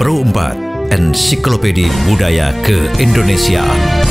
Pro 4 Ensiklopedia Budaya Keindonesiaan.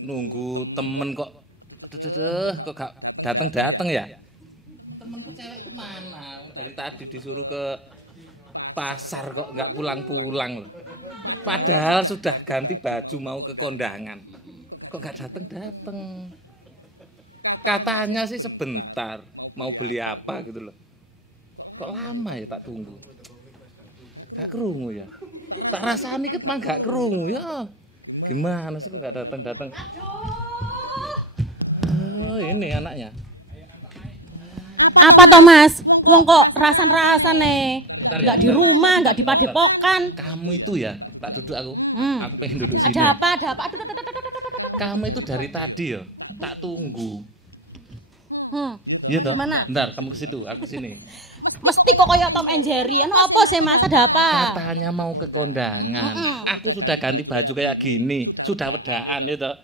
Nunggu temen kok gak datang ya? Temenku cewek kemana? Dari tadi disuruh ke pasar kok nggak pulang-pulang loh. Padahal sudah ganti baju mau ke kondangan. Kok nggak datang? Katanya sih sebentar mau beli apa gitu loh. Kok lama ya tak tunggu? Gak kerungu ya? Tak rasani ket mah gak kerungu ya. Gimana sih kok nggak datang? Oh, ini anaknya. Apa toh Mas? Wong kok rasan-rasan nih. Nggak di rumah, nggak di padepokan. Kamu itu ya, tak duduk aku. Aku pengen duduk sini. Ada apa? Aduh. Kamu itu dari tadi ya, tak tunggu. Iya toh? Gimana? Bentar, kamu ke situ, aku sini. Mesti kok kayak Tom and Jerry. Apa sih Mas? Ada apa? Katanya mau ke kondangan. Aku sudah ganti baju kayak gini, sudah wedaan ya toh.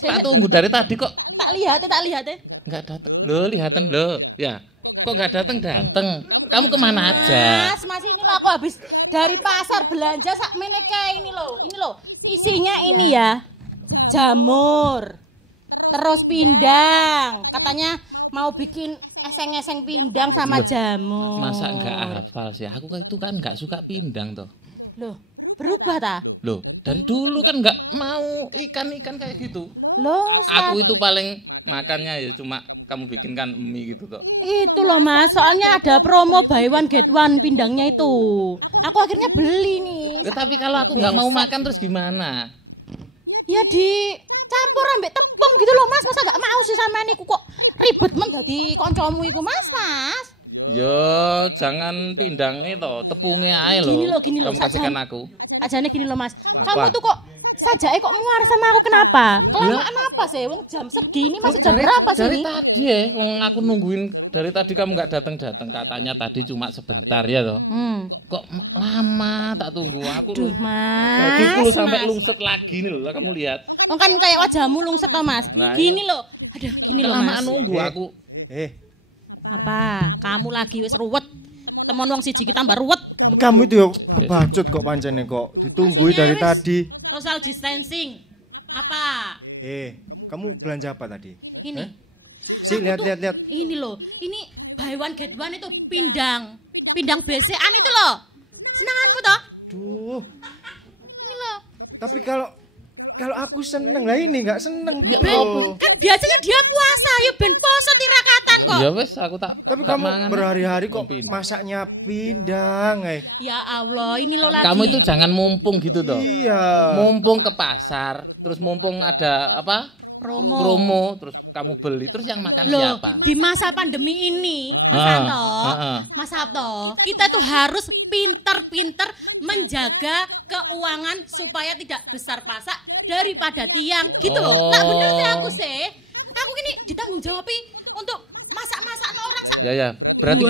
Tak tunggu dari tadi kok. Tak lihat ya. Nggak datang. Loh, lihatan loh. Ya. Kok nggak datang? Kamu kemana aja? Mas ini loh aku habis dari pasar belanja sakmene kayak ini loh. Isinya ini ya. Jamur. Terus pindang. Katanya mau bikin eseng-eseng pindang sama jamur. Masa nggak hafal sih? Aku itu kan nggak suka pindang toh. Loh, berubah ta? Loh, dari dulu kan nggak mau ikan-ikan kayak gitu. Loh, aku itu paling makannya ya cuma kamu bikinkan mie gitu kok. Itu loh Mas, soalnya ada promo buy one get one pindangnya itu. Aku akhirnya beli nih. Tapi kalau aku nggak mau makan terus gimana? Ya dicampur ambek tepung gitu loh Mas. Masa nggak mau sih sama niku kok ribet men dadi kancamu iku Mas. Yo, jangan pindang itu, tepungnya aja loh. Gini loh. Kamu kasihkan aku. Ajane gini loh Mas. Apa? Kamu tuh kok sajake kok muar sama aku kenapa? Kelamaan apa sih? Wong jam segini masih jam berapa sih dari ini? Dari tadi ya, aku nungguin dari tadi kamu nggak datang. Katanya tadi cuma sebentar ya toh. Kok lama tak tunggu aku. Aduh Mas. Bajuku sampai lungset lagi nih loh, kamu lihat. Oh kan kayak wajahmu lungset toh Mas. Nah, gini loh. Aduh, gini loh Mas. Kelamaan nunggu aku. Apa? Kamu lagi wis ruwet. Temen wong siji ki tambah ruwet. Kamu itu yo kebacut kok pancene kok. Ditunggui dari tadi. Social distancing. Apa? Kamu belanja apa tadi? Ini. Si lihat. Ini loh. Ini buy one get one itu pindang. Pindang BCA itu loh. Senanganmu toh? Duh. Ini loh. Tapi kalau aku seneng lah ini nggak seneng gitu. Kan biasanya dia puasa ya ben poso tirakatan kok. Ya wes aku tak. Tapi kamu berhari-hari kok masaknya pindang Ya Allah, ini lo lagi. Kamu itu jangan mumpung gitu toh. Iya. Mumpung ke pasar, terus mumpung ada apa? Promo, terus kamu beli, terus yang makan siapa? Di masa pandemi ini, Mas Sabto, kita tuh harus pinter-pinter menjaga keuangan supaya tidak besar pasak daripada tiang, gitu loh. Tak bener sih aku sih. Aku gini ditanggung jawabi untuk masak-masak orang sak. Ya. Berarti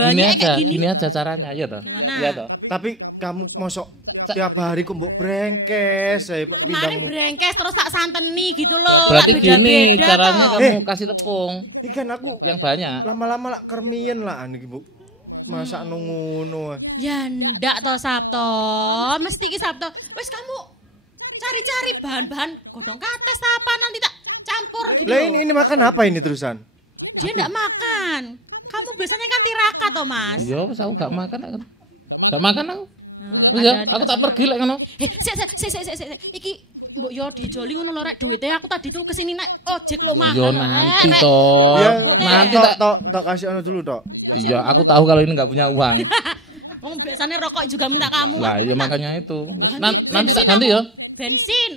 gini aja caranya, ya toh. Gimana? Ya toh. Tapi kamu mosok tiap hari kok mbok brengkes kemarin brengkes terus tak santeni gitu loh. Berarti gini caranya kamu kasih tepung. Ikan aku yang banyak. Lama-lama lah kermien lah nih Bu. Masak ngono. Ya ndak toh Sabto. Mesti ki Sabto. Wes kamu cari-cari bahan-bahan godhong kates apa nanti tak campur gitu. Lah ini makan apa ini terusan? Dia enggak makan. Kamu biasanya kan tirakat toh, Mas? Iya, wis aku gak makan aku. Gak makan aku. Oh, Iya, aku tak pergi lek ngono. Sik. Iki mbok yo dijoli ngono lho rek duwite aku tadi tuh kesini naik ojek lo mahal. Yo nanti toh. Iya, Nanti tak kasih ono dulu, Tok. Iya, aku tahu kalau ini enggak punya uang. Wong biasanya rokok juga minta kamu. Lah, iya makanya itu. Nanti tak bensin ganti aku. ya. Bensin.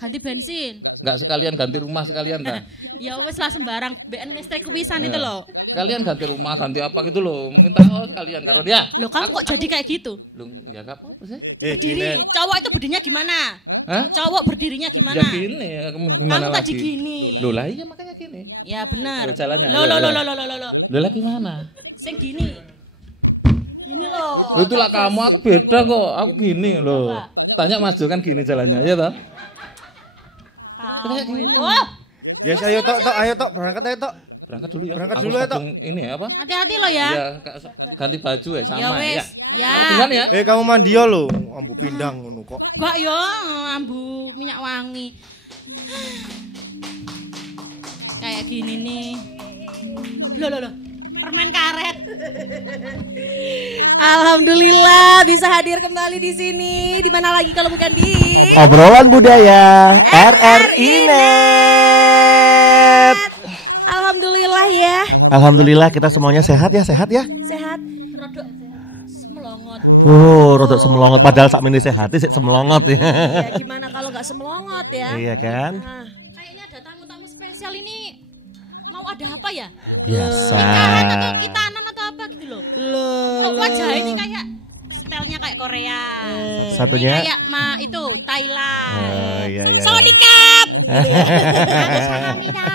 Ganti bensin. Enggak sekalian ganti rumah sekalian ta. Ya wes lah sembarang BN listrik pisan itu loh. Sekalian ganti rumah, ganti apa gitu loh. Minta sekalian karo dia. Loh kamu kok jadi kayak gitu? Loh, ya enggak apa-apa sih. Berdiri. Cowok itu berdirinya gimana? Hah? Cowok berdirinya gimana? Ya gini, gimana kamu lagi? tadi gini. Loh lah iya makanya gini. Ya benar. Loh, jalannya. Loh. Loh lah gimana? Sing gini. Gini loh. Loh itulah kamu, aku beda kok. Aku gini loh. Apa? Tanya Mas Jo kan gini jalannya, ya toh? Kamu itu. Ya ayo Tok, berangkat ayo Tok. Berangkat dulu ya. Berangkat Aku dulu ya, Tok. Ini ya apa? Hati-hati lo ya. Iya, ganti baju ya sama Ya wes. ya. Ya. Aku duluan ya. Kamu mandi ya lo, ambu pindang ngono kok. Gak yo ambu minyak wangi. Kayak gini nih. Loh. Permen karet. Alhamdulillah bisa hadir kembali di sini. Di mana lagi kalau bukan di Obrolan Budaya RRI Net. Alhamdulillah ya. Alhamdulillah kita semuanya sehat ya. Sehat. Rodok semelongot. Rodok semelongot padahal sak menit sehat sih semelongot ya. Ya gimana kalau nggak semelongot ya? Iya kan? Nah, Kayaknya ada tamu-tamu spesial ini mau ada apa ya? Biasa. Nikahan atau kitanan atau apa gitu loh. loh. Kok wajah ini kayak stylenya kayak Korea. Satunya Ini kayak itu Thailand. iya. Sodikap. Kamsahamnida.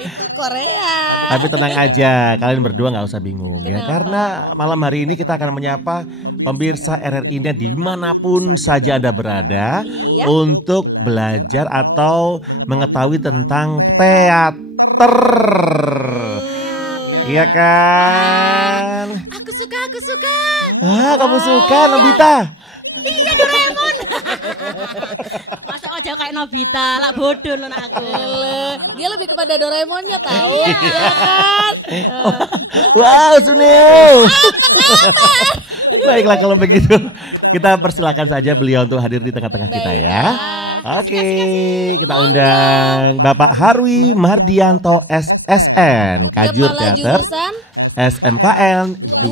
Itu Korea. Tapi tenang aja, kalian berdua nggak usah bingung ya. Kenapa? Karena malam hari ini kita akan menyapa pemirsa RRI Net dimanapun saja Anda berada Iya. untuk belajar atau mengetahui tentang teater. Iya kan? Aku suka. Kamu suka Nobita? Iya Doraemon. Masa aja kayak Nobita, lah bodoh loh aku. Dia lebih kepada Doraemonnya tahu. Iya kan? Wow, Sunil. Baiklah kalau begitu, kita persilakan saja beliau untuk hadir di tengah-tengah kita ya. Oke, kita undang Bapak Harwi Mardianto SSN, Kajur Kepala Teater jurusan SMKN 12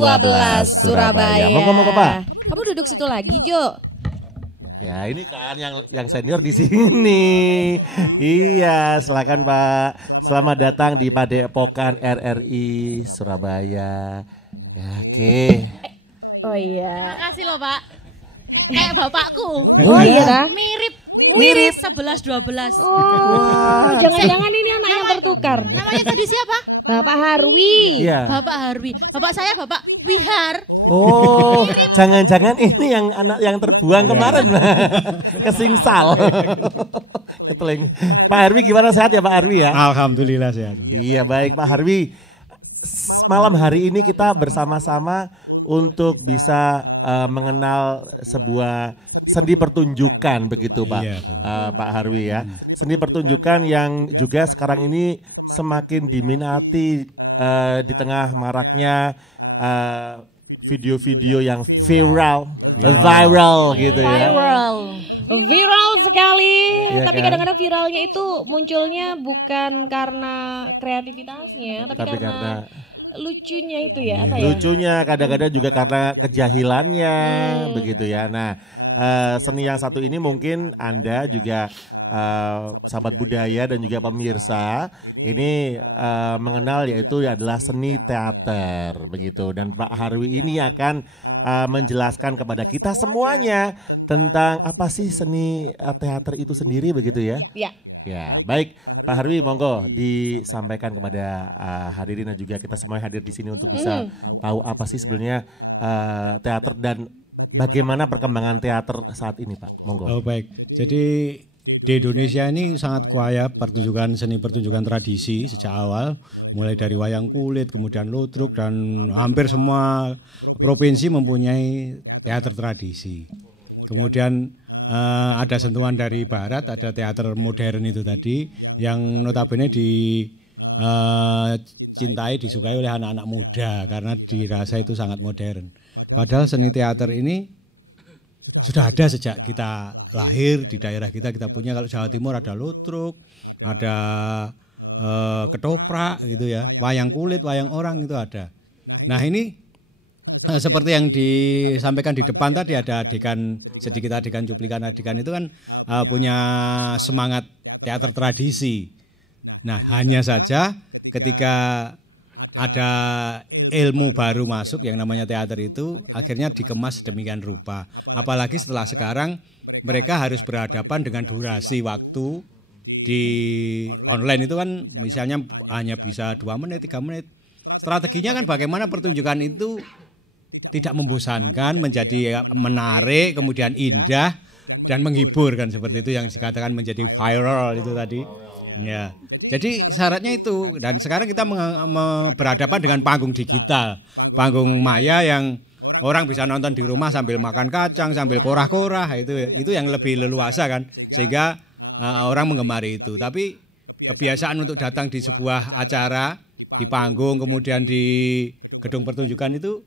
Surabaya. Monggo Pak. Kamu duduk situ lagi, Jo. Ya ini kan yang senior di sini. Iya, silakan Pak. Selamat datang di Padepokan RRI Surabaya. Ya, oke. Oh iya. Terima kasih loh Pak. Kayak bapakku. Oh iya dah. Mirip 11-12. Oh, jangan-jangan ini anak yang tertukar. Namanya tadi siapa? Bapak Harwi. Iya. Bapak Harwi. Bapak saya Bapak Wihar. Oh, jangan-jangan ini yang anak yang terbuang kemarin, kesingsal. Keteling. Pak Harwi gimana, sehat ya Pak Harwi ya? Alhamdulillah sehat. Iya baik Pak Harwi. Malam hari ini kita bersama-sama untuk bisa mengenal sebuah seni pertunjukan begitu Pak. Iya, Pak Harwi ya. Seni pertunjukan yang juga sekarang ini semakin diminati di tengah maraknya video-video yang viral gitu ya. Viral sekali. Iya Tapi kan? kadang-kadang viralnya itu munculnya bukan karena kreativitasnya, tapi karena lucunya itu ya. Apa ya? Lucunya kadang-kadang juga karena kejahilannya begitu ya. Nah, seni yang satu ini mungkin Anda juga sahabat budaya dan juga pemirsa ini mengenal, yaitu adalah seni teater begitu. Dan Pak Harwi ini akan menjelaskan kepada kita semuanya tentang apa sih seni teater itu sendiri begitu ya. Iya. Ya, baik Pak Harwi, monggo disampaikan kepada hadirin dan juga kita semua yang hadir di sini untuk bisa tahu apa sih sebenarnya teater dan bagaimana perkembangan teater saat ini, Pak. Monggo. Oh baik. Jadi di Indonesia ini sangat kaya seni pertunjukan tradisi sejak awal, mulai dari wayang kulit, kemudian ludruk, dan hampir semua provinsi mempunyai teater tradisi. Kemudian ada sentuhan dari barat, ada teater modern itu tadi, yang notabene dicintai, disukai oleh anak-anak muda karena dirasa itu sangat modern. Padahal seni teater ini sudah ada sejak kita lahir di daerah kita punya. Kalau Jawa Timur ada Lutruk, ada ketoprak gitu ya, wayang kulit, wayang orang itu ada. Nah ini seperti yang disampaikan di depan tadi, ada sedikit adegan cuplikan adegan itu kan punya semangat teater tradisi. Nah hanya saja ketika ada ilmu baru masuk yang namanya teater itu akhirnya dikemas sedemikian rupa. Apalagi setelah sekarang mereka harus berhadapan dengan durasi waktu di online itu kan misalnya hanya bisa 2 menit, 3 menit. Strateginya kan bagaimana pertunjukan itu tidak membosankan, menjadi menarik, kemudian indah dan menghibur kan, seperti itu yang dikatakan menjadi viral itu tadi. Ya. Jadi syaratnya itu, dan sekarang kita berhadapan dengan panggung digital, panggung maya yang orang bisa nonton di rumah sambil makan kacang, sambil korah-korah, itu yang lebih leluasa kan, sehingga orang menggemari itu. Tapi kebiasaan untuk datang di sebuah acara, di panggung, kemudian di gedung pertunjukan itu,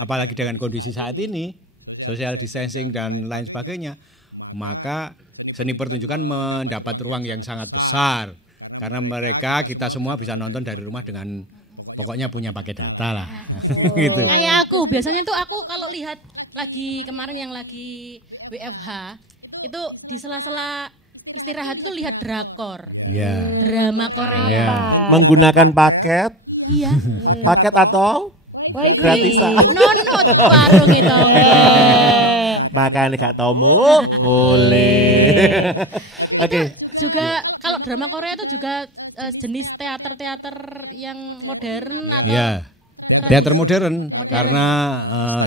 apalagi dengan kondisi saat ini, social distancing dan lain sebagainya, maka seni pertunjukan mendapat ruang yang sangat besar. Karena kita semua bisa nonton dari rumah dengan pokoknya punya pakai data lah. Gitu. Kayak aku, biasanya tuh aku kalau lihat lagi kemarin yang lagi WFH, itu di sela-sela istirahat itu lihat drakor. Yeah. Drama Korea. Yeah. Menggunakan paket? Iya. Paket atau Wifi. gratisan? Nonot warung itu. Makanya gak tau mulai. Oke. Juga kalau drama Korea itu juga jenis teater-teater yang modern atau teater modern. Karena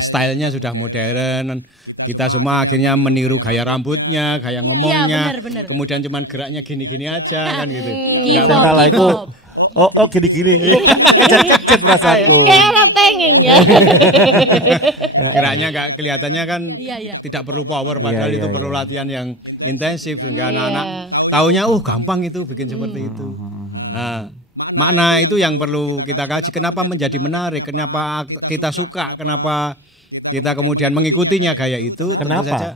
stylenya sudah modern. Kita semua akhirnya meniru gaya rambutnya, gaya ngomongnya. Bener. Kemudian cuman geraknya gini-gini aja kan gitu. K-pop. Oh gini-gini. Kecet perasaanku. Kayak orang tengeng ya. Geraknya nggak kelihatannya kan tidak perlu power, padahal itu perlu latihan yang intensif sehingga anak-anak taunya gampang itu bikin seperti itu. Nah, makna itu yang perlu kita kaji. Kenapa menjadi menarik? Kenapa kita suka? Kenapa kita kemudian mengikutinya gaya itu? Kenapa? Tentu saja,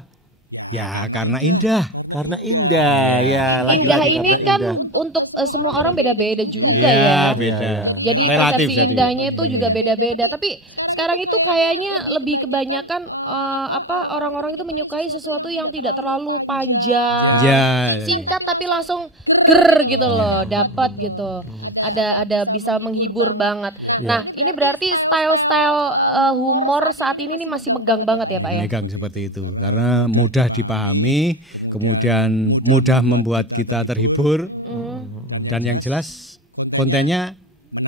ya karena indah. Karena indah ya. Indah ini kan indah. Untuk semua orang beda-beda juga ya. Beda. Jadi persepsi indahnya itu juga beda-beda. Tapi sekarang itu kayaknya lebih kebanyakan orang-orang itu menyukai sesuatu yang tidak terlalu panjang, singkat tapi langsung ger gitu loh, dapat gitu. Ada bisa menghibur banget. Nah, ini berarti style-style humor saat ini nih masih megang banget ya, Pak ya? Megang seperti itu. Karena mudah dipahami, kemudian mudah membuat kita terhibur. Dan yang jelas kontennya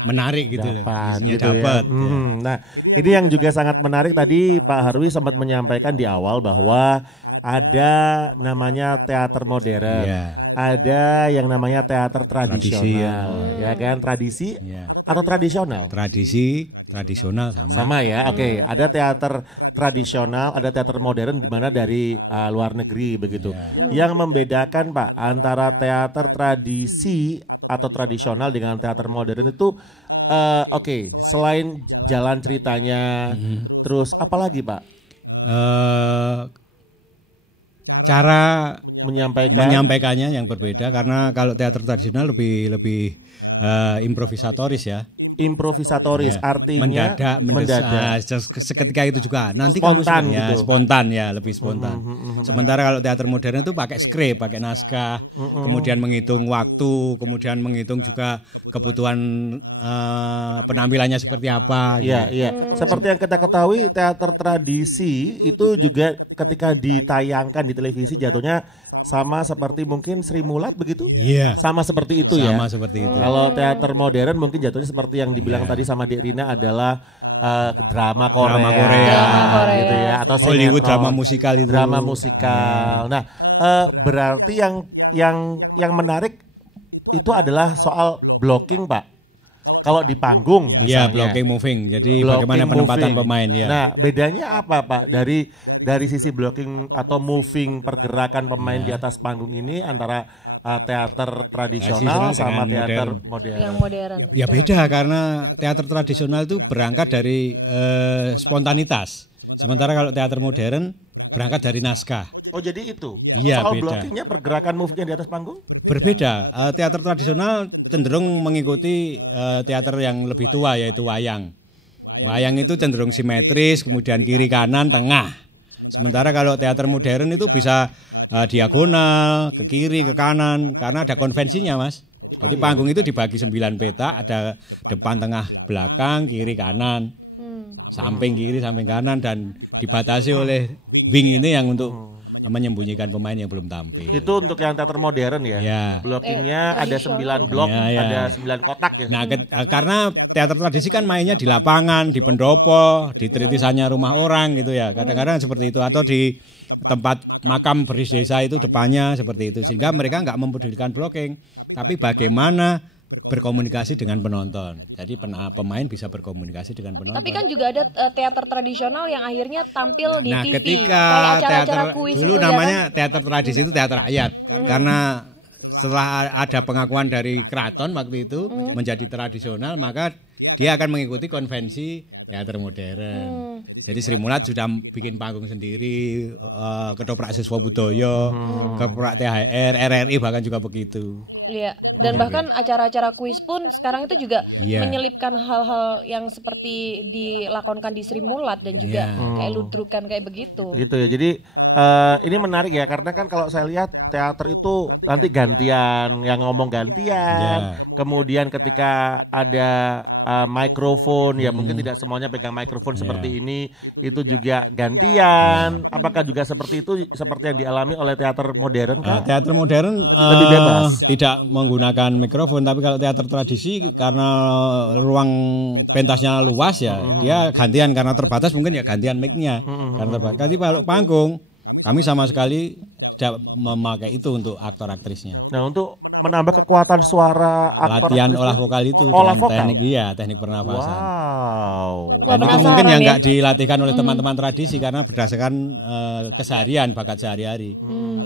menarik gitu loh. Isinya gitu dapat. Ya. Nah, ini yang juga sangat menarik tadi Pak Harwi sempat menyampaikan di awal bahwa ada namanya teater modern, ada yang namanya teater tradisional, ya kan? Tradisi atau tradisional? Tradisional sama ya. Oke, ada teater tradisional, ada teater modern di mana dari luar negeri begitu. Yang membedakan Pak antara teater tradisi atau tradisional dengan teater modern itu selain jalan ceritanya, terus apa lagi Pak? Cara menyampaikannya yang berbeda, karena kalau teater tradisional lebih improvisatoris ya. Improvisatoris artinya mendadak. Seketika itu juga nanti spontan gitu. Spontan ya, lebih spontan. Sementara kalau teater modern itu pakai skrip, pakai naskah, kemudian menghitung waktu, kemudian menghitung juga kebutuhan penampilannya seperti apa. Iya. Seperti yang kita ketahui, teater tradisi itu juga ketika ditayangkan di televisi jatuhnya sama seperti mungkin Sri Mulat begitu? Iya. Sama seperti itu ya? Sama seperti itu. Kalau teater modern mungkin jatuhnya seperti yang dibilang tadi sama Dek Rina adalah drama Korea gitu ya, atau Hollywood drama musikal itu. Drama musikal. Nah, berarti yang menarik itu adalah soal blocking, Pak. Kalau di panggung misalnya. Iya, blocking moving. Jadi bagaimana penempatan pemain ya. Nah, bedanya apa, Pak? Dari sisi blocking atau moving pergerakan pemain di atas panggung ini antara teater tradisional sama teater modern. Yang modern. Ya beda karena teater tradisional itu berangkat dari spontanitas. Sementara kalau teater modern berangkat dari naskah. Oh jadi itu? Iya, soal beda. blockingnya pergerakan movie-nya di atas panggung? Berbeda. Teater tradisional cenderung mengikuti teater yang lebih tua yaitu wayang. Wayang itu cenderung simetris, kemudian kiri kanan tengah. Sementara kalau teater modern itu bisa diagonal, ke kiri, ke kanan, karena ada konvensinya Mas. Jadi panggung itu dibagi 9 peta, ada depan, tengah, belakang, kiri, kanan, samping kiri, samping kanan, dan dibatasi oleh wing ini yang untuk menyembunyikan pemain yang belum tampil. Itu untuk yang teater modern ya? Ya. Blockingnya ada 9 blok, Ya. ada 9 kotak ya? Nah, karena teater tradisi kan mainnya di lapangan, di pendopo, di tritisannya rumah orang gitu ya. Kadang-kadang seperti itu, atau di tempat makam beris desa itu depannya seperti itu, sehingga mereka nggak mempedulikan blocking, tapi bagaimana berkomunikasi dengan penonton. Jadi pemain bisa berkomunikasi dengan penonton. Tapi kan juga ada teater tradisional yang akhirnya tampil di nah, TV. ketika Kayak acara-acara teater kuis dulu itu, namanya ya kan? teater tradisi itu teater rakyat, karena setelah ada pengakuan dari keraton waktu itu menjadi tradisional, maka dia akan mengikuti konvensi teater modern. Jadi Sri Mulat sudah bikin panggung sendiri, ketoprak siswa budaya, ketoprak THR, RRI bahkan juga begitu. Iya, dan bahkan acara-acara kuis pun sekarang itu juga Iya. menyelipkan hal-hal yang seperti dilakonkan di Sri Mulat dan juga kayak ludrukan kayak begitu. Gitu ya. Jadi ini menarik ya, karena kan kalau saya lihat teater itu nanti gantian, yang ngomong gantian. Kemudian ketika ada mikrofon, ya mungkin tidak semuanya pegang mikrofon seperti ini, itu juga gantian. Apakah juga seperti itu, seperti yang dialami oleh teater modern kan? Teater modern Lebih bebas. tidak menggunakan mikrofon, tapi kalau teater tradisi karena ruang pentasnya luas ya, dia gantian karena terbatas, mungkin ya gantian mic-nya karena terbatas. Tapi kalau panggung kami sama sekali tidak memakai itu untuk aktor aktrisnya. Nah, untuk menambah kekuatan suara aktor Latihan aktris olah itu- vokal itu olah dengan vokal? teknik pernapasan. Wow. Wah, Dan itu penasaran mungkin yang ya. nggak dilatihkan oleh teman-teman tradisi karena berdasarkan keseharian, bakat sehari-hari.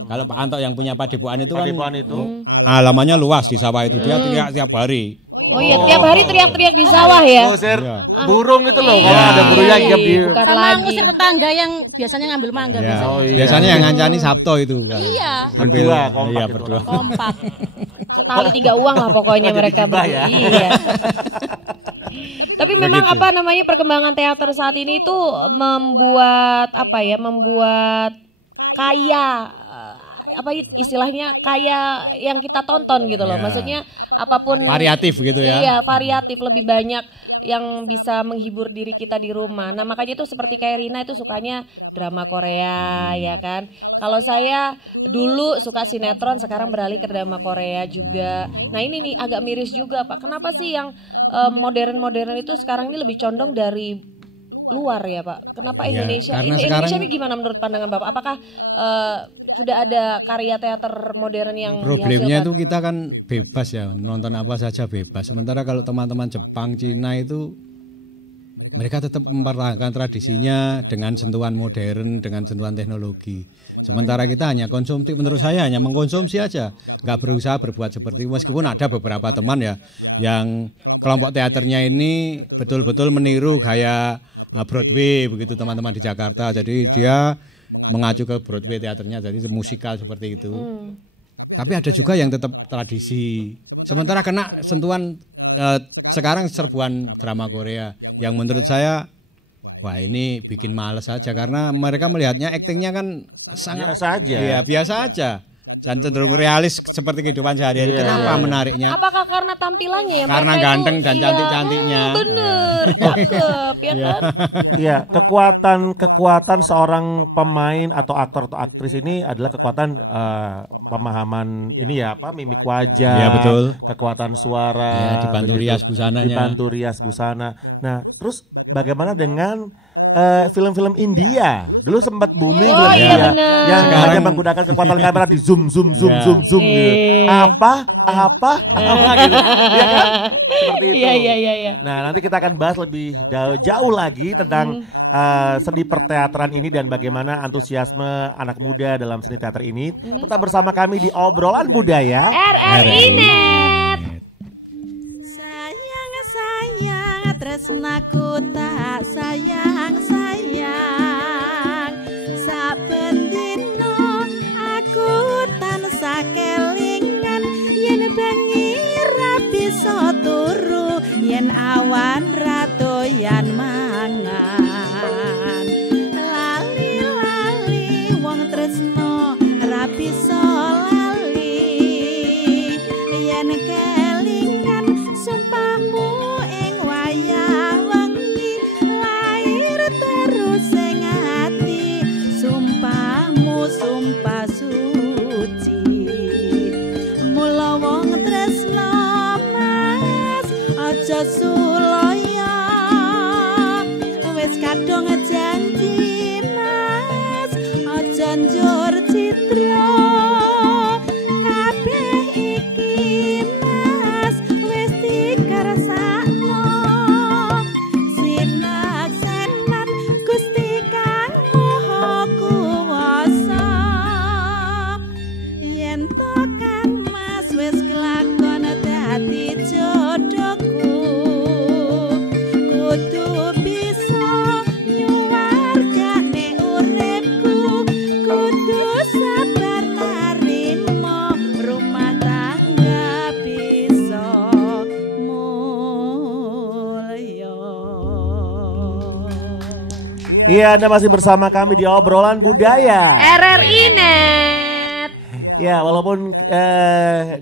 Kalau Pak Anto yang punya padepokan itu Padepokan kan itu alamannya luas di sawah itu, dia teriak tiap hari. Oh iya, tiap hari teriak-teriak di sawah ya. ngusir Iya. burung itu loh, Iya, kalau ada burung yang iya, hinggap di bukan Sama lagi. ngusir tetangga yang biasanya ngambil mangga Ya. biasanya. Oh, iya. Biasanya yang ngancani Sabto itu kan. Iya, Berdua, kompak iya, itu berdua. orang. kompak. Setali 3 uang lah pokoknya Jadi mereka gibah berdua. ya. Iya. Tapi memang Begitu. apa namanya perkembangan teater saat ini itu membuat apa ya? Membuat kaya apa istilahnya kaya yang kita tonton gitu loh. Ya. Maksudnya apapun Variatif gitu ya. Iya, variatif, lebih banyak yang bisa menghibur diri kita di rumah. Nah, makanya itu seperti kayak Rina itu sukanya drama Korea ya kan. Kalau saya dulu suka sinetron, sekarang beralih ke drama Korea juga. Nah, ini nih agak miris juga, Pak. Kenapa sih yang modern-modern itu sekarang ini lebih condong dari luar ya, Pak? Kenapa Ya, Indonesia? karena Indonesia sekarang- ini gimana menurut pandangan Bapak? Apakah sudah ada karya teater modern yang Problemnya dihasilkan? itu kita kan bebas ya, nonton apa saja bebas. Sementara kalau teman-teman Jepang, Cina itu mereka tetap mempertahankan tradisinya dengan sentuhan modern, dengan sentuhan teknologi. Sementara kita hanya konsumtif, menurut saya hanya mengkonsumsi aja, nggak berusaha berbuat seperti itu. Meskipun ada beberapa teman ya yang kelompok teaternya ini betul-betul meniru gaya Broadway begitu teman-teman di Jakarta. Jadi dia mengacu ke Broadway teaternya, jadi musikal seperti itu. Tapi ada juga yang tetap tradisi. Sementara kena sentuhan sekarang serbuan drama Korea yang menurut saya wah ini bikin males aja karena mereka melihatnya aktingnya kan sangat biasa aja. Iya, biasa aja. Dan cenderung realis seperti kehidupan sehari-hari. Iya, Kenapa iya. menariknya? Apakah karena tampilannya ya? Karena Mereka ganteng itu, dan iya, cantik-cantiknya. Bener, cakep ya kan? Iya, kekuatan seorang pemain atau aktor atau aktris ini adalah kekuatan pemahaman ini ya apa mimik wajah, Iya, betul. kekuatan suara, Ya, dibantu begitu. rias busananya. Dibantu rias busana. Nah, terus bagaimana dengan film-film India dulu sempat booming Oh, loh, iya ya. bener. Yang Sekarang- hanya menggunakan kekuatan kamera di zoom gitu. Apa gitu. Iya kan? Seperti itu. Iya. Nah, nanti kita akan bahas lebih jauh lagi tentang seni perteateran ini dan bagaimana antusiasme anak muda dalam seni teater ini. Tetap bersama kami di Obrolan Budaya. RRI Net. Sayang tresnaku tak sayang saben dina aku tansah kelingan yen bengi ra bisa turu yen awan ra doyan mangan lali wong tresno ra bisa lali yen kelingan sumpahmu ing wayah wengi lair terus ing ati sumpahmu sumpah suci mula wong tresno mas aja sulaya wis kadung janji mas aja njur citra kabeh iki mas wis dikersakno sinaksenan Gusti Kang Maha Kuwasa yen to Kang Mas wis kelakon dadi jodohku kudu bisa nyuwargane uripku kudu sabar narima rumah tangga bisa mulya. Iya, Anda masih bersama kami di Obrolan Budaya. RRI Net. Ya, walaupun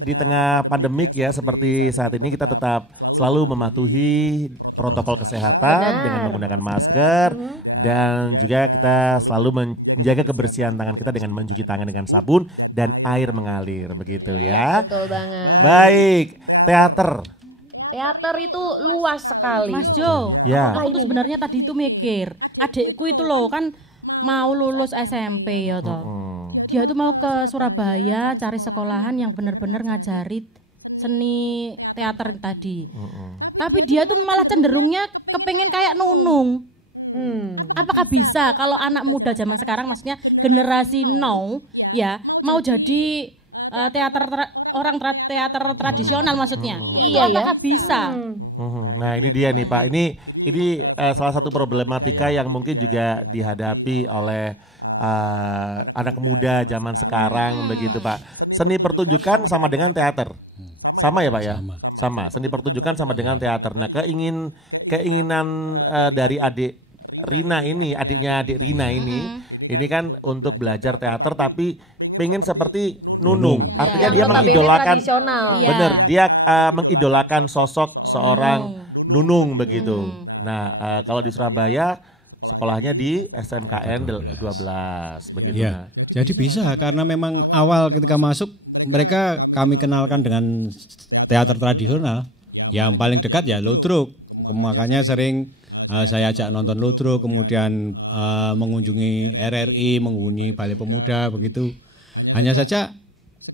di tengah pandemik ya seperti saat ini kita tetap selalu mematuhi protokol kesehatan dengan menggunakan masker dan juga kita selalu menjaga kebersihan tangan kita dengan mencuci tangan dengan sabun dan air mengalir begitu ya. Betul banget. Baik, teater. Teater itu luas sekali. Mas Jo, Ya. aku tuh sebenarnya tadi itu mikir, adikku itu loh kan mau lulus SMP ya toh. Dia tuh mau ke Surabaya cari sekolahan yang benar-benar ngajari seni teater tadi. Tapi dia tuh malah cenderungnya kepengen kayak Nunung. Apakah bisa kalau anak muda zaman sekarang, maksudnya generasi now ya, mau jadi teater tradisional maksudnya? Iya, Itu apakah bisa? Nah ini dia nih Pak, ini salah satu problematika yang mungkin juga dihadapi oleh anak muda zaman sekarang begitu Pak. Seni pertunjukan sama dengan teater, sama ya Pak ya? Sama. Seni pertunjukan sama dengan teater. Nah keinginan dari adik Rina ini, adiknya adik Rina ini kan untuk belajar teater tapi pengen seperti Nunung. Artinya dia mengidolakan tradisional. bener, dia mengidolakan sosok seorang Nunung begitu. Nah, kalau di Surabaya sekolahnya di SMKN 12 begitu. Ya, jadi bisa karena memang awal ketika masuk mereka kami kenalkan dengan teater tradisional. Yang paling dekat ya Ludruk. Makanya sering saya ajak nonton Ludruk, kemudian mengunjungi RRI, mengunjungi Balai Pemuda begitu. Hanya saja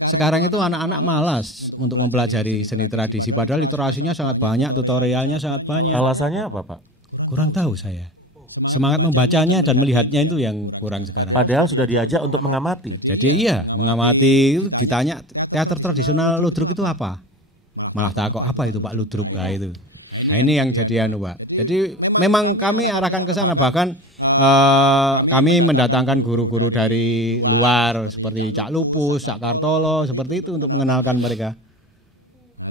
sekarang itu anak-anak malas untuk mempelajari seni tradisi padahal literasinya sangat banyak, tutorialnya sangat banyak. Alasannya apa Pak? Kurang tahu saya. Semangat membacanya dan melihatnya itu yang kurang sekarang. Padahal sudah diajak untuk mengamati. Jadi iya, mengamati itu ditanya teater tradisional Ludruk itu apa? Malah takut apa itu Pak Ludruk? Nah itu. Nah ini yang jadi Pak. Jadi memang kami arahkan ke sana, bahkan kami mendatangkan guru-guru dari luar seperti Cak Lupus, Cak Kartolo, seperti itu untuk mengenalkan mereka.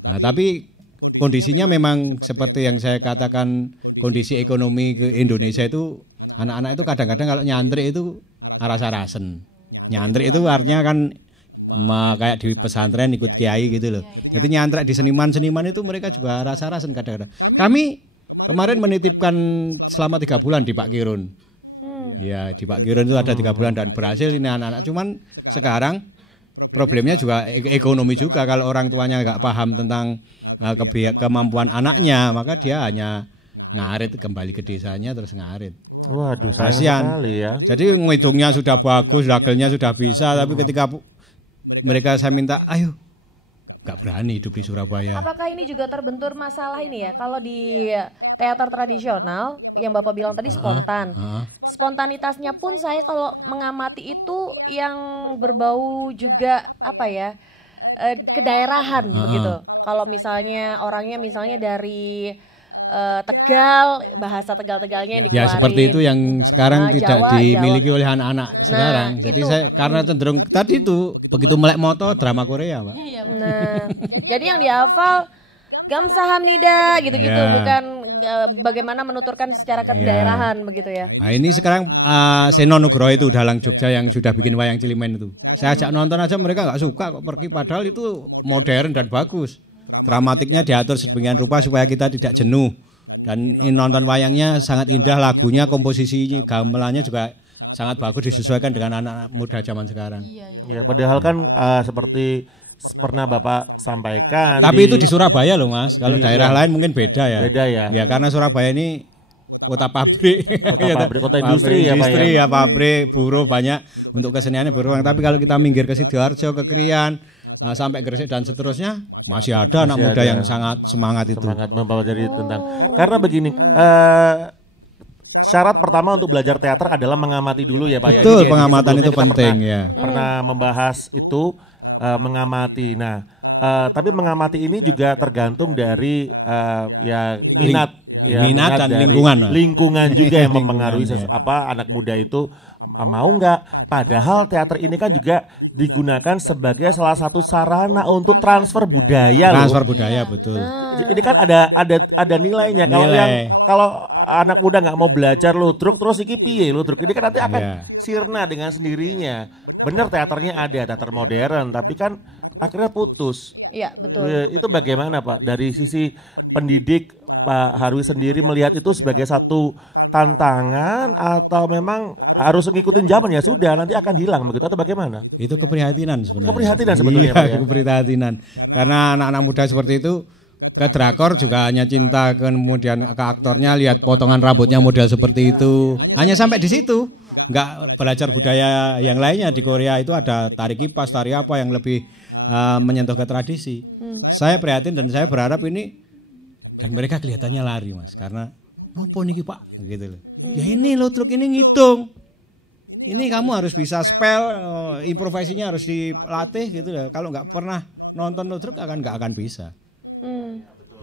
Nah, tapi kondisinya memang seperti yang saya katakan, kondisi ekonomi ke Indonesia itu anak-anak itu kadang-kadang kalau nyantri itu aras-arasen. Nyantri itu artinya kan kayak di pesantren ikut kiai gitu loh. Jadi nyantri di seniman-seniman itu mereka juga aras-arasen kadang-kadang. Kami kemarin menitipkan selama 3 bulan di Pak Kirun. Ya di Pak Kirun itu ada 3 bulan dan berhasil ini anak-anak. Cuman sekarang problemnya juga ekonomi juga. Kalau orang tuanya nggak paham tentang kemampuan anaknya, maka dia hanya ngarit kembali ke desanya terus ngarit. Waduh, sayang Kasian. sekali ya. Jadi ngitungnya sudah bagus, lagelnya sudah bisa, tapi ketika mereka saya minta, ayo, nggak berani hidup di Surabaya. Apakah ini juga terbentur masalah ini ya? Kalau di teater tradisional yang Bapak bilang tadi spontan. Spontanitasnya pun saya kalau mengamati itu yang berbau juga apa ya? Kedaerahan begitu. Kalau misalnya orangnya misalnya dari Tegal, bahasa Tegal-Tegalnya yang dikeluarin. Ya seperti itu yang sekarang tidak Jawa, dimiliki oleh anak-anak sekarang. Jadi saya karena cenderung tadi itu begitu melek moto drama Korea, Pak. Nah, jadi yang dihafal Gamsahamnida gitu-gitu, bukan bagaimana menuturkan secara kedaerahan begitu ya. Nah ini sekarang Seno Nugroho itu dalang Jogja yang sudah bikin wayang Cilimen itu. Saya ajak nonton aja mereka nggak suka kok pergi, padahal itu modern dan bagus. Dramatiknya diatur sedemikian rupa supaya kita tidak jenuh. Dan nonton wayangnya sangat indah, lagunya, komposisinya, gamelannya juga sangat bagus disesuaikan dengan anak muda zaman sekarang. Ya, padahal kan seperti pernah Bapak sampaikan. Tapi itu di Surabaya loh Mas. Kalau daerah lain mungkin beda ya. Beda ya. Ya karena Surabaya ini kota pabrik, kota industri ya Pak ya. Pabrik, buruh banyak untuk keseniannya beruang. Tapi kalau kita minggir ke Sidoarjo, ke Krian, sampai Gresik dan seterusnya masih ada anak muda yang sangat semangat itu. Semangat mempelajari tentang. Karena begini, syarat pertama untuk belajar teater adalah mengamati dulu ya Pak. Betul, ya. pengamatan itu penting ya. Pernah membahas itu mengamati. Nah, tapi mengamati ini juga tergantung dari ya minat. Minat dan dari lingkungan juga yang mempengaruhi anak muda itu mau nggak. Padahal teater ini kan juga digunakan sebagai salah satu sarana untuk transfer budaya. Transfer budaya betul. Ini kan ada nilainya. Kalau anak muda nggak mau belajar ludruk terus iki piye ludruk ini kan nanti akan sirna dengan sendirinya. Bener teaternya ada teater modern tapi kan akhirnya putus. Iya betul. Itu bagaimana Pak dari sisi pendidik? Pak Harwi sendiri melihat itu sebagai satu tantangan atau memang harus ngikutin zaman ya sudah nanti akan hilang begitu atau bagaimana? Itu keprihatinan sebenarnya. Keprihatinan sebetulnya Pak ya. Keprihatinan. Karena anak-anak muda seperti itu ke drakor juga hanya cinta kemudian ke aktornya lihat potongan rambutnya model seperti itu. Hanya sampai di situ. Enggak belajar budaya yang lainnya di Korea itu ada tari kipas, tari apa yang lebih menyentuh ke tradisi. Saya prihatin dan saya berharap ini dan mereka kelihatannya lari Mas karena nopo niki Pak gitu loh. Ya ini lo truk ini ngitung. Ini kamu harus bisa spell, improvisasinya harus dilatih gitu loh. Kalau nggak pernah nonton lo truk nggak akan bisa.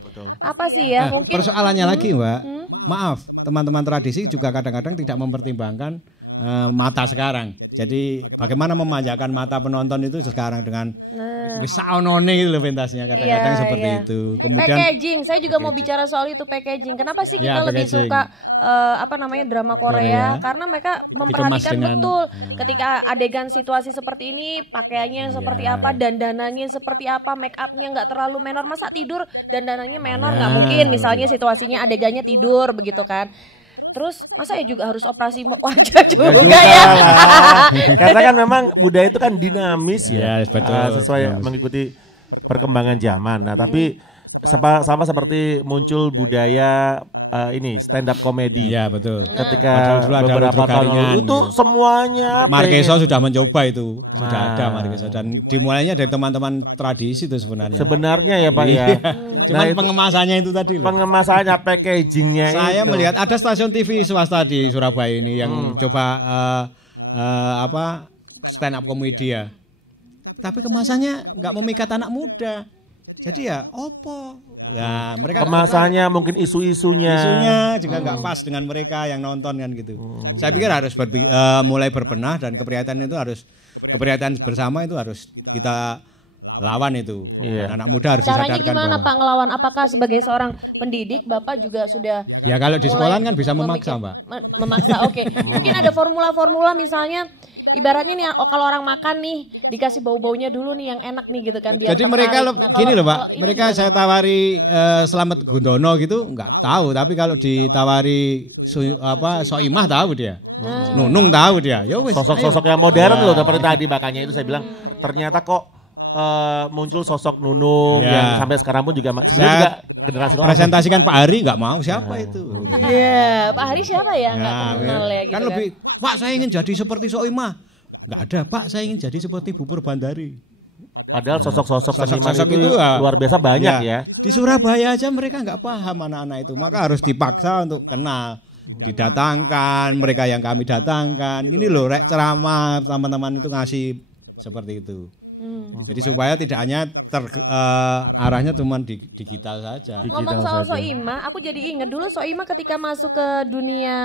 Betul. Apa sih ya mungkin persoalannya lagi Mbak. Maaf, teman-teman tradisi juga kadang-kadang tidak mempertimbangkan mata sekarang. Jadi bagaimana memanjakan mata penonton itu sekarang dengan bisa onone gitu loh pentasnya kadang-kadang seperti itu. Kemudian packaging, saya juga mau bicara soal itu packaging. Kenapa sih kita lebih suka drama Korea? Karena mereka memperhatikan betul ketika adegan situasi seperti ini pakaiannya seperti apa, dandanannya seperti apa, make upnya nggak terlalu menor. Masa tidur dandanannya menor nggak mungkin. Misalnya situasinya adegannya tidur begitu kan. Terus masa ya juga harus operasi wajah juga ya? Karena kan memang budaya itu kan dinamis ya, betul, sesuai mengikuti perkembangan zaman. Nah tapi sama seperti muncul budaya ini stand up komedi. Iya betul. Ketika beberapa tahun lalu itu semuanya Markeso sudah mencoba itu. Sudah ada Markeso dan dimulainya dari teman-teman tradisi itu sebenarnya. Sebenarnya ya Pak ya. Cuman pengemasannya itu tadi loh. Pengemasannya, packagingnya Saya itu. melihat ada stasiun TV swasta di Surabaya ini yang coba stand up komedi ya. Tapi kemasannya nggak memikat anak muda. Jadi ya opo. Nah, mereka kemasannya mungkin isunya juga nggak pas dengan mereka yang nonton kan gitu. Saya pikir harus mulai berbenah dan keprihatinan itu harus keprihatinan bersama itu harus kita lawan itu. Anak muda harus caranya disadarkan. Caranya gimana Pak ngelawan? Apakah sebagai seorang pendidik Bapak juga sudah ya kalau di sekolah kan bisa memaksa Mbak. Memaksa oke. Mungkin ada formula-formula misalnya ibaratnya nih kalau orang makan nih dikasih bau-baunya dulu nih yang enak nih gitu kan biar jadi tertarik. Mereka gini loh Pak, mereka gimana? saya tawari Slamet Gundono gitu nggak tahu, tapi kalau ditawari Soimah tahu dia. Nunung tahu dia. Ya wis. Sosok-sosok yang modern loh seperti tadi makanya itu saya bilang ternyata kok muncul sosok Nunung yang sampai sekarang pun juga sebenarnya juga generasi lama. Presentasikan Pak Hari nggak mau, siapa itu? Iya, Pak Hari siapa ya? Nggak kenal ya gitu kan lebih, Pak saya ingin jadi seperti Soimah. Nggak ada, Pak saya ingin jadi seperti Bu Purbandari. Padahal sosok-sosok seniman sosok-sosok itu luar biasa banyak ya. Di Surabaya aja mereka nggak paham anak-anak itu, maka harus dipaksa untuk kenal. Didatangkan, mereka yang kami datangkan. Ini loh rek ceramah teman-teman itu ngasih seperti itu. Jadi supaya tidak hanya arahnya cuma di digital saja. Ngomong soal Soimah, aku jadi ingat dulu Soimah ketika masuk ke dunia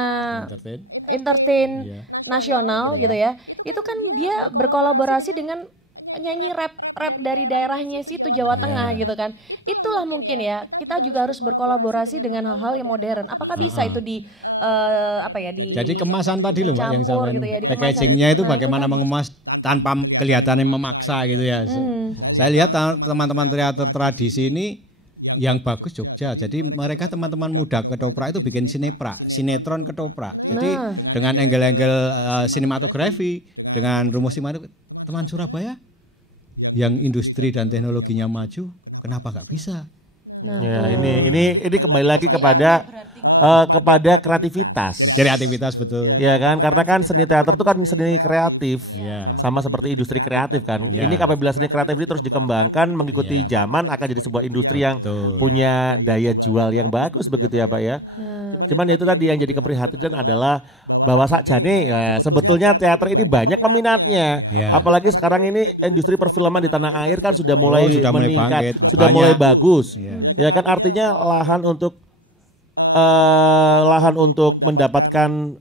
entertain nasional gitu ya. Itu kan dia berkolaborasi dengan nyanyi rap dari daerahnya situ Jawa Tengah gitu kan. Itulah mungkin ya, kita juga harus berkolaborasi dengan hal-hal yang modern. Apakah bisa itu di Jadi kemasan tadi loh Mbak yang sama gitu ya, packagingnya itu bagaimana mengemas tanpa kelihatannya memaksa gitu ya. Saya lihat teman-teman teater tradisi ini yang bagus Jogja. Jadi mereka teman-teman muda ketoprak itu bikin sinetron ketoprak. Jadi dengan angle-angle sinematografi, dengan rumus teman Surabaya yang industri dan teknologinya maju, kenapa nggak bisa? Ya, ini kembali lagi kepada kreativitas. Kreativitas betul. Ya kan, karena kan seni teater itu kan seni kreatif. Sama seperti industri kreatif kan. Ini apabila seni kreatif ini terus dikembangkan mengikuti zaman akan jadi sebuah industri yang punya daya jual yang bagus begitu ya Pak ya. Cuman itu tadi yang jadi keprihatinan adalah bahwa sakjane sebetulnya teater ini banyak peminatnya. Apalagi sekarang ini industri perfilman di tanah air kan sudah mulai meningkat, sudah mulai bagus. Ya kan, artinya lahan untuk mendapatkan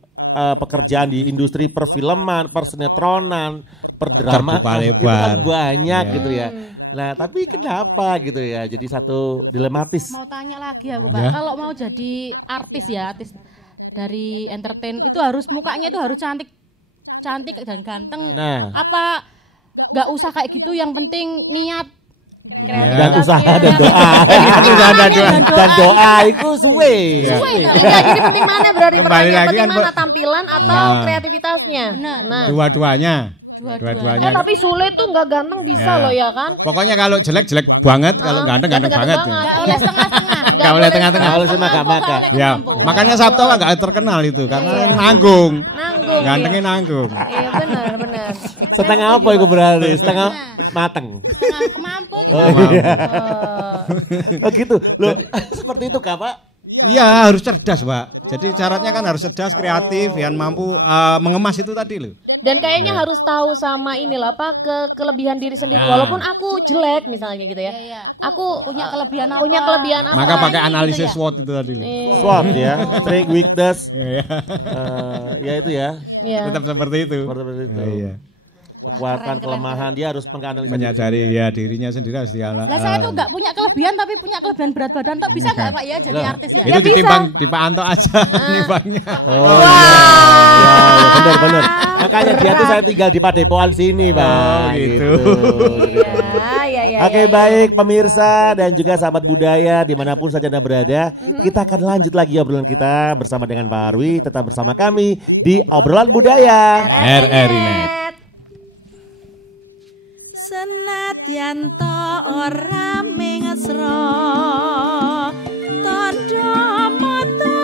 pekerjaan di industri perfilman, persinetronan, perdramaan itu kan banyak gitu ya. Nah, tapi kenapa gitu ya? Jadi satu dilematis. Mau tanya lagi aku Pak, kalau mau jadi artis dari entertain itu mukanya itu harus cantik dan ganteng. Apa nggak usah kayak gitu? Yang penting niat dan usaha dan doa. Dan doa itu suwe. Jadi penting mana berarti pertanyaan penting mana tampilan atau kreativitasnya? Benar. Dua-duanya. Tapi sulit tuh nggak ganteng bisa loh ya kan? Pokoknya kalau jelek banget, kalau ganteng banget. Nggak boleh setengah-setengah. Nggak boleh tengah-tengah. Nggak boleh semaka-maka. Ya, makanya Sabto kan nggak terkenal itu karena nanggung. Gantengnya nanggung. Iya benar. Setengah apa itu berarti? Setengah mateng. Setengah kemampu gitu. Oh gitu. Loh, seperti itu Kak Pak? Iya, harus cerdas Pak. Jadi syaratnya kan harus cerdas, kreatif, yang mampu mengemas itu tadi loh. Dan kayaknya harus tahu sama inilah Pak kelebihan diri sendiri. Walaupun aku jelek misalnya gitu ya. Aku punya kelebihan apa? Maka pakai analisis SWOT itu tadi. SWOT ya, strength, weakness. Ya itu ya. Tetap seperti itu. Kekuatan, kelemahan, dia harus menganalisis. Menyadari dirinya sendiri harus dialah. Lah saya tuh nggak punya kelebihan tapi punya kelebihan berat badan. Tok bisa nggak Pak ya jadi artis ya? Itu ditimbang di Pak Anto aja nimbangnya. Benar. Makanya dia tuh saya tinggal di Padepokan sini Pak. Gitu. Oke, baik pemirsa dan juga sahabat budaya dimanapun saja Anda berada, kita akan lanjut lagi obrolan kita bersama dengan Pak Arwi. Tetap bersama kami di Obrolan Budaya RRI Net. Senadyan to ora mengesro tondo moto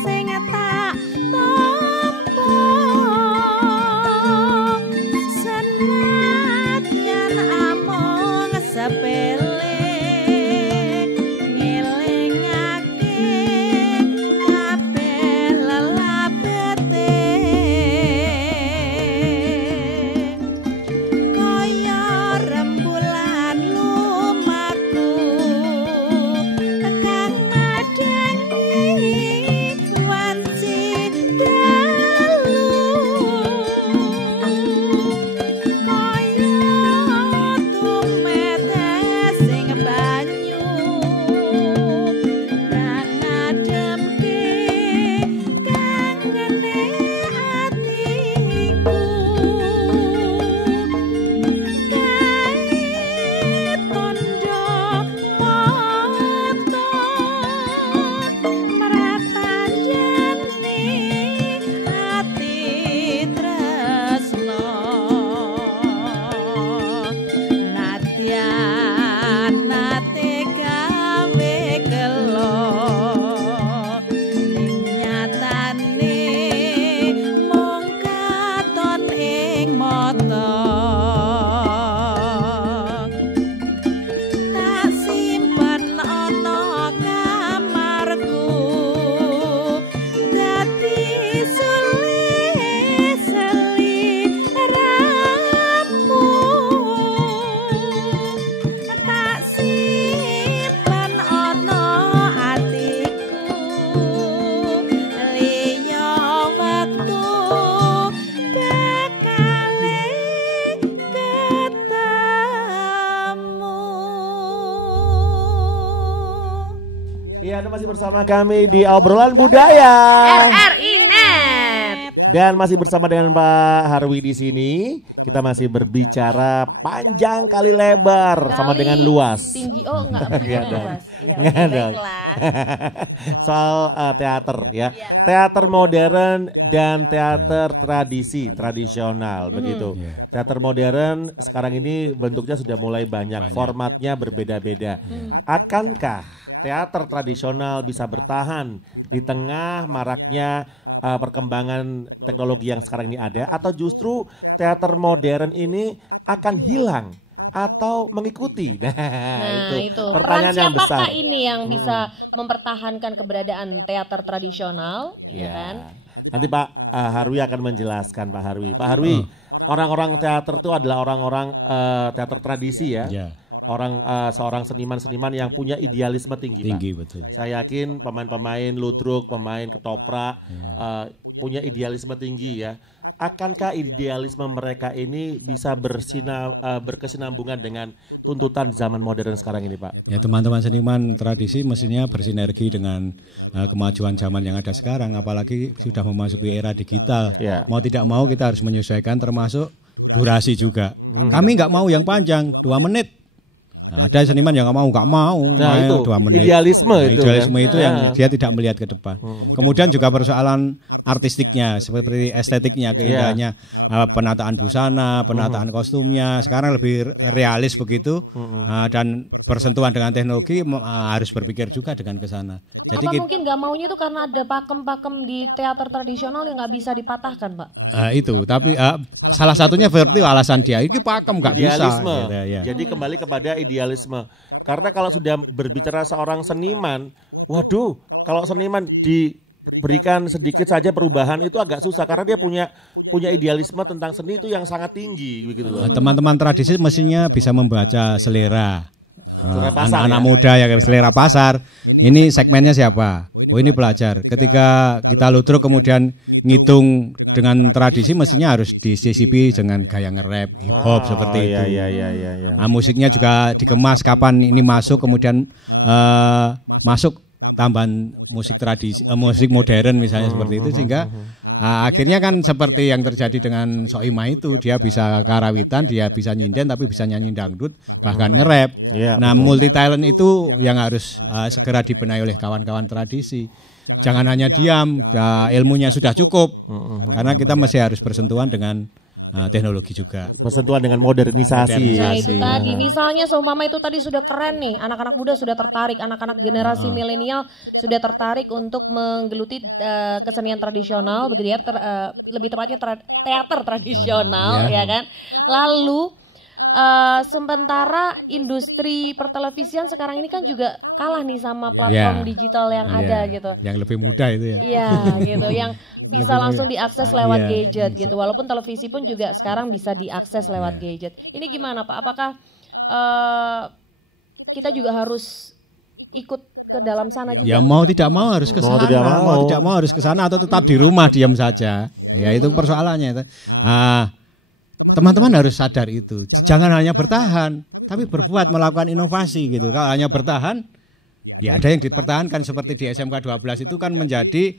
sing tak tampa senadyan amung sepele ngelingake kabeh lelabete rembulan lumaku bersama kami di Obrolan Budaya RRI Net. dan masih bersama dengan Pak Harwi di sini. Kita masih berbicara panjang kali lebar sama dengan luas. Tinggi, oh enggak luas. Iya, Nggak oke, dong. baiklah. Soal teater ya. Teater modern dan teater tradisional begitu. Teater modern sekarang ini bentuknya sudah mulai banyak. Formatnya berbeda-beda. Akankah teater tradisional bisa bertahan di tengah maraknya perkembangan teknologi yang sekarang ini ada, atau justru teater modern ini akan hilang atau mengikuti? Nah, itu pertanyaan yang besar. Siapakah ini yang bisa mempertahankan keberadaan teater tradisional, ya kan? Nanti Pak Harwi akan menjelaskan, Pak Harwi. Pak Harwi, orang-orang teater itu adalah orang-orang teater tradisi ya. Seorang seniman-seniman yang punya idealisme tinggi, Pak. Betul. Saya yakin pemain-pemain ludruk, pemain ketoprak punya idealisme tinggi ya. Akankah idealisme mereka ini bisa berkesinambungan dengan tuntutan zaman modern sekarang ini, Pak? Ya, teman-teman seniman tradisi mestinya bersinergi dengan kemajuan zaman yang ada sekarang, apalagi sudah memasuki era digital. Mau tidak mau kita harus menyesuaikan, termasuk durasi juga. Kami nggak mau yang panjang, 2 menit. Nah, ada seniman yang nggak mau itu 2 menit. Idealisme itu itu yang dia tidak melihat ke depan. Kemudian juga persoalan artistiknya, seperti estetiknya, keindahannya, penataan busana, penataan kostumnya sekarang lebih realis begitu. Dan bersentuhan dengan teknologi harus berpikir juga dengan ke sana. Jadi mungkin nggak maunya itu karena ada pakem-pakem di teater tradisional yang nggak bisa dipatahkan, Pak? Itu, tapi salah satunya berarti alasan dia ini pakem nggak bisa. Gitu, ya. Jadi kembali kepada idealisme. Karena kalau sudah berbicara seorang seniman, waduh, kalau seniman diberikan sedikit saja perubahan itu agak susah karena dia punya idealisme tentang seni itu yang sangat tinggi begitu loh. Teman-teman tradisi mestinya bisa membaca selera. Anak-anak muda ya, selera pasar. Ini segmennya siapa? Oh, ini pelajar. Ketika kita ludruk kemudian ngitung dengan tradisi, mestinya harus disisipi dengan gaya nge-rap, hip hop seperti itu. Nah, musiknya juga dikemas kapan ini masuk, kemudian masuk tambahan musik tradisi, musik modern misalnya seperti itu, sehingga akhirnya kan seperti yang terjadi dengan Soimah itu, dia bisa karawitan, dia bisa nyinden, tapi bisa nyanyi dangdut, bahkan nge-rap. Nah, multi talent itu yang harus segera dibenahi oleh kawan-kawan tradisi. Jangan hanya diam, ilmunya sudah cukup, karena kita masih harus bersentuhan dengan teknologi juga. Bersentuhan dengan modernisasi. Nah, itu tadi, misalnya seumpama itu tadi sudah keren nih, anak-anak muda sudah tertarik, anak-anak generasi milenial sudah tertarik untuk menggeluti kesenian tradisional, begitu ya, lebih tepatnya teater tradisional, ya kan. Lalu sementara industri pertelevisian sekarang ini kan juga kalah nih sama platform digital yang ada gitu. Yang lebih mudah itu ya. Iya gitu, yang bisa langsung diakses lewat gadget gitu. Walaupun televisi pun juga sekarang bisa diakses lewat gadget. Ini gimana Pak? Apakah kita juga harus ikut ke dalam sana juga? Ya mau tidak mau harus ke sana. Mau tidak mau harus ke sana, atau tetap di rumah diam saja. Ya itu persoalannya. Teman-teman harus sadar itu. Jangan hanya bertahan, tapi berbuat, melakukan inovasi gitu. Kalau hanya bertahan, ya ada yang dipertahankan seperti di SMK 12 itu kan menjadi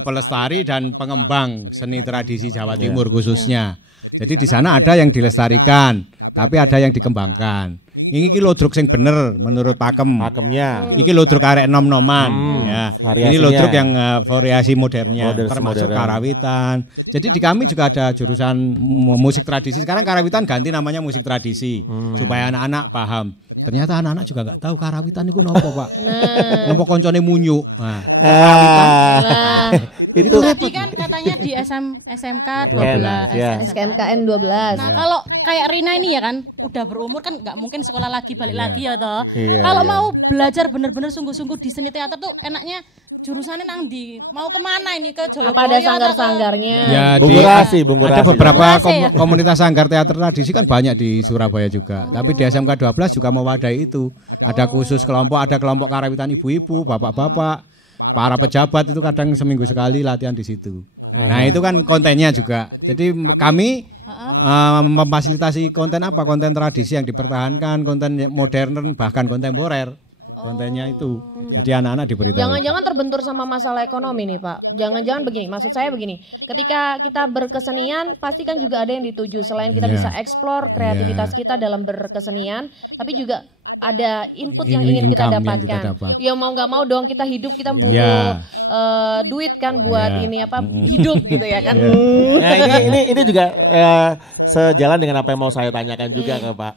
pelestari dan pengembang seni tradisi Jawa Timur khususnya. Jadi di sana ada yang dilestarikan, tapi ada yang dikembangkan. Ini ludruk sing bener menurut pakemnya. Iki ludruk arek nom-noman ya. Ini ludruk yang variasi modernnya, termasuk karawitan. Jadi di kami juga ada jurusan musik tradisi. Sekarang karawitan ganti namanya musik tradisi supaya anak-anak paham. Ternyata anak-anak juga nggak tahu karawitan itu nopo, Pak. Nopo koncone munyu. Nah, karawitan. Itu tadi kan katanya di SMK 12, SMKN 12. Nah, kalau kayak Rina ini ya kan udah berumur kan nggak mungkin sekolah lagi balik lagi ya toh. Kalau mau belajar bener-bener sungguh-sungguh di seni teater tuh enaknya jurusannya nang di mau kemana ini, ke Joyoboyo? Apa ada sanggar-sanggarnya? Ya, Bungurasi. Ada beberapa komunitas sanggar teater tradisi kan banyak di Surabaya juga. Tapi di SMK 12 juga mewadahi itu. Ada khusus kelompok, ada kelompok karawitan ibu-ibu, bapak-bapak, para pejabat itu kadang seminggu sekali latihan di situ. Nah, itu kan kontennya juga. Jadi kami memfasilitasi konten apa? Konten tradisi yang dipertahankan, konten modern, bahkan kontemporer. kontennya itu. Jadi anak-anak diberitahu. Jangan-jangan terbentur sama masalah ekonomi nih Pak. Jangan-jangan begini, maksud saya begini. Ketika kita berkesenian, pasti kan juga ada yang dituju. Selain kita bisa eksplor kreativitas kita dalam berkesenian, tapi juga ada input yang ingin kita dapatkan. Ya mau nggak mau dong kita hidup, kita butuh duit kan buat ini apa hidup gitu ya kan. Nah ini juga sejalan dengan apa yang mau saya tanyakan juga ke Pak.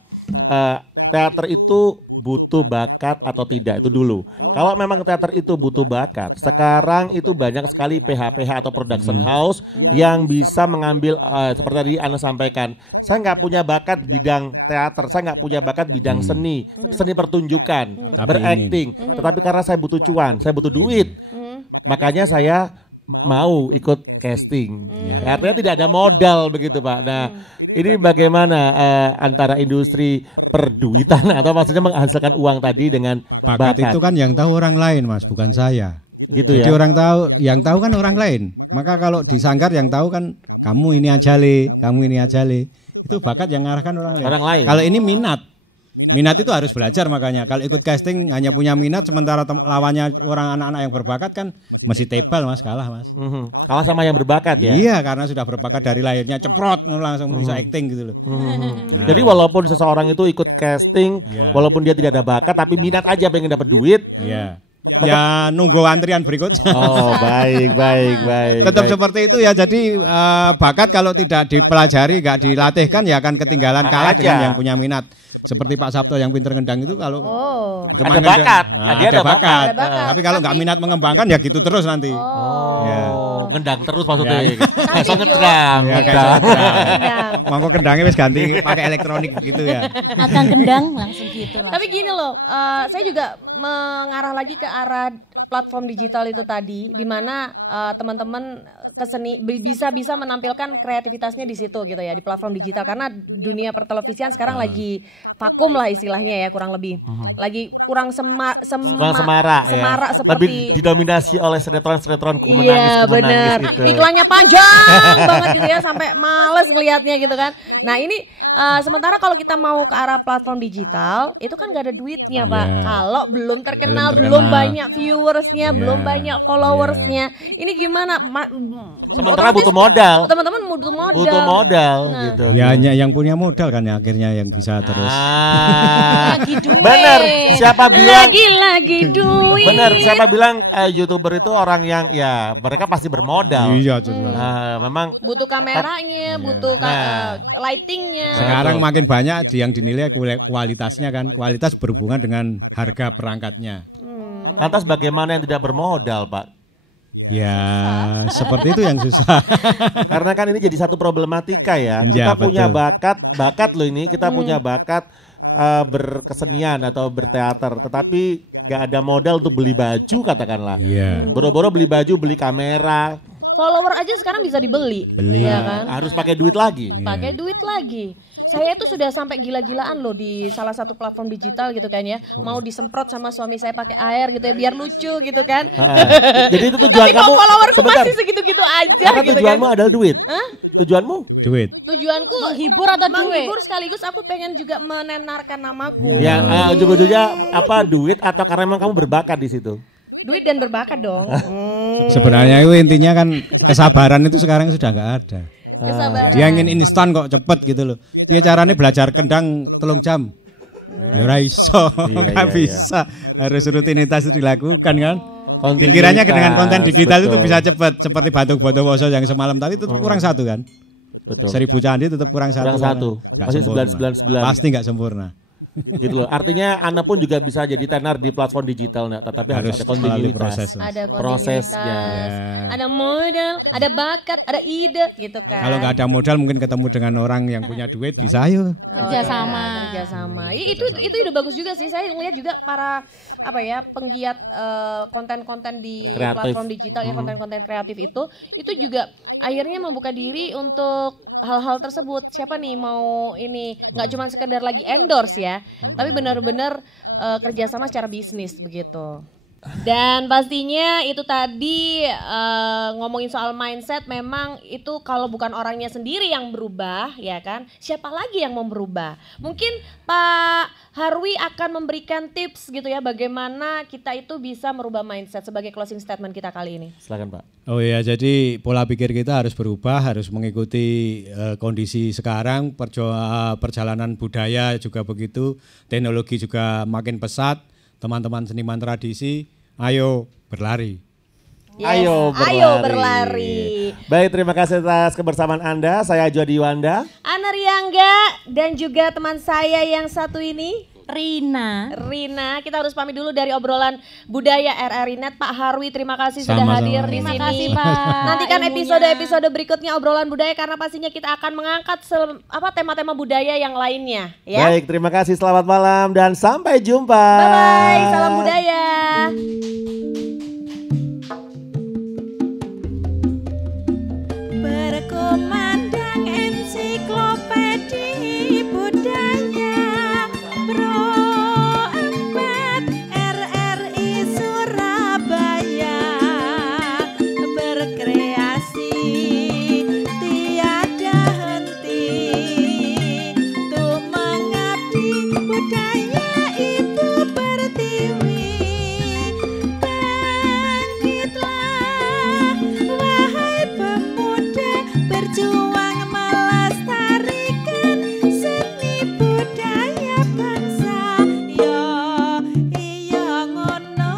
Teater itu butuh bakat atau tidak itu dulu. Kalau memang teater itu butuh bakat, sekarang itu banyak sekali PH-PH atau production house yang bisa mengambil seperti tadi Anda sampaikan. Saya nggak punya bakat bidang teater, saya nggak punya bakat bidang seni pertunjukan, berakting. Tetapi karena saya butuh cuan, saya butuh duit, makanya saya mau ikut casting. Artinya tidak ada modal begitu Pak. Nah. Ini bagaimana antara industri perduitan atau maksudnya menghasilkan uang tadi dengan bakat? Itu kan yang tahu orang lain Mas, bukan saya. Gitu. Jadi ya? yang tahu kan orang lain. Maka kalau disangkar yang tahu kan kamu ini aja le, kamu ini aja le. Itu bakat yang ngarahkan orang lain. Kalau ini minat. Minat itu harus belajar makanya. Kalau ikut casting hanya punya minat sementara lawannya orang anak-anak yang berbakat kan mesti tebal Mas, kalah Mas. Kalah sama yang berbakat ya? Iya, karena sudah berbakat dari lahirnya ceprot langsung bisa acting gitu loh. Nah. Jadi walaupun seseorang itu ikut casting, walaupun dia tidak ada bakat tapi minat aja pengen dapat duit. Iya. Ya nunggu antrian berikutnya. Oh baik. Tetap seperti itu ya. Jadi bakat kalau tidak dipelajari, nggak dilatihkan ya akan ketinggalan kalah dengan yang punya minat. Seperti Pak Sabto yang pinter ngendang itu kalau cuma ada bakat, dia ada bakat. Tapi kalau nggak minat mengembangkan ya gitu terus nanti. Ngendang terus maksudnya. Kayak ngedang. Mangko kendangnya wis ganti pakai elektronik begitu ya. Akan kendang langsung gitu lah. Tapi gini loh, saya juga mengarah lagi ke arah platform digital itu tadi, di mana teman-teman keseni bisa menampilkan kreativitasnya di situ gitu ya, di platform digital, karena dunia pertelevisian sekarang lagi vakum lah istilahnya ya, kurang lebih lagi kurang semarak ya. seperti lebih didominasi oleh sinetron kumenangis gitu. Iklannya panjang banget gitu ya, sampai males ngelihatnya gitu kan. Nah ini sementara kalau kita mau ke arah platform digital itu kan gak ada duitnya Pak. Kalau belum terkenal, belum banyak viewersnya, belum banyak followersnya. Ini gimana? Sementara butuh modal. Teman-teman butuh modal. Gitu. Ya hanya yang punya modal kan ya akhirnya yang bisa terus. Lagi duit. Bener. Siapa bilang? Lagi duit. Bener. Siapa bilang YouTuber itu orang yang ya mereka pasti bermodal. Iya jelas. Memang butuh kameranya, butuh lightingnya. Sekarang makin banyak yang dinilai kualitasnya kan. Kualitas berhubungan dengan harga perangkatnya. Lantas bagaimana yang tidak bermodal Pak? Ya seperti itu yang susah. Karena kan ini jadi satu problematika ya. Kita punya bakat loh ini. Kita punya bakat berkesenian atau berteater. Tetapi gak ada modal untuk beli baju katakanlah. Boro-boro beli baju, beli kamera. Follower aja sekarang bisa dibeli. Ya kan? Harus pakai duit lagi. Pakai duit lagi. Saya itu sudah sampai gila-gilaan loh di salah satu platform digital gitu kan ya. Mau disemprot sama suami saya pakai air gitu ya biar lucu gitu kan. Jadi itu tujuan kamu. Tapi followerku masih segitu-gitu aja. Karena gitu tujuanmu kan. adalah duit. Tujuanmu? Duit. Tujuanku menghibur atau duit? Menghibur sekaligus aku pengen juga menenarkan namaku. Ya ujung-ujungnya apa duit atau karena memang kamu berbakat di situ? Duit dan berbakat dong. Sebenarnya itu intinya kan kesabaran itu sekarang sudah nggak ada. Kesabaran. Dia ingin instan kok cepet gitu loh. Piye caranya belajar kendang 3 jam? Ya ora iso, nggak bisa. Harus rutinitas itu dilakukan kan. Dikiranya dengan konten digital itu bisa cepet. Seperti Batuk Bondowoso yang semalam tadi itu kurang 1 kan. Betul. 1000 candi tetap kurang 1. Kurang 1. Masih 999. Pasti nggak sempurna. Gitu loh. Artinya Anda pun juga bisa jadi tenar di platform digital, tetapi harus ada kontinuitas. Ada prosesnya. Ada modal, ada bakat, ada ide gitu kan. Kalau nggak ada modal mungkin ketemu dengan orang yang punya duit bisa ayo. Kerjasama. Itu udah bagus juga sih. Saya ngelihat juga para penggiat konten-konten di platform digital ya, konten-konten kreatif itu juga akhirnya membuka diri untuk hal-hal tersebut. Siapa nih mau ini nggak cuma sekedar lagi endorse ya, tapi benar-benar kerjasama secara bisnis begitu. Dan pastinya itu tadi ngomongin soal mindset, memang itu kalau bukan orangnya sendiri yang berubah, ya kan? Siapa lagi yang mau berubah? Mungkin Pak Harwi akan memberikan tips gitu ya, bagaimana kita itu bisa merubah mindset sebagai closing statement kita kali ini. Silakan Pak. Oh iya, jadi pola pikir kita harus berubah, harus mengikuti kondisi sekarang, perjalanan budaya juga begitu, teknologi juga makin pesat, teman-teman seniman tradisi, ayo berlari. Yes, ayo berlari. Baik, terima kasih atas kebersamaan Anda. Saya Jody Wanda, Ana Riangga, dan juga teman saya yang satu ini, Rina. Kita harus pamit dulu dari obrolan budaya RRI Net. Pak Harwi, terima kasih sudah hadir di sini. Terima kasih Pak. Nantikan episode-episode berikutnya obrolan budaya, karena pastinya kita akan mengangkat tema-tema budaya yang lainnya. Ya? Baik, terima kasih. Selamat malam dan sampai jumpa. Bye-bye, salam budaya. Berkumandang ensiklopedi budaya Pro 4 RRI Surabaya, berkreasi tiada henti, tuh mengabdi budaya Ibu Pertiwi. Bangkitlah wahai pemuda, berjuang melestarikan seni budaya bangsa. Yo iya ngono.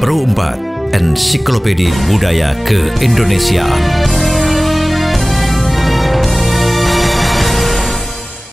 Pro 4 Ensiklopedia Budaya Keindonesiaan.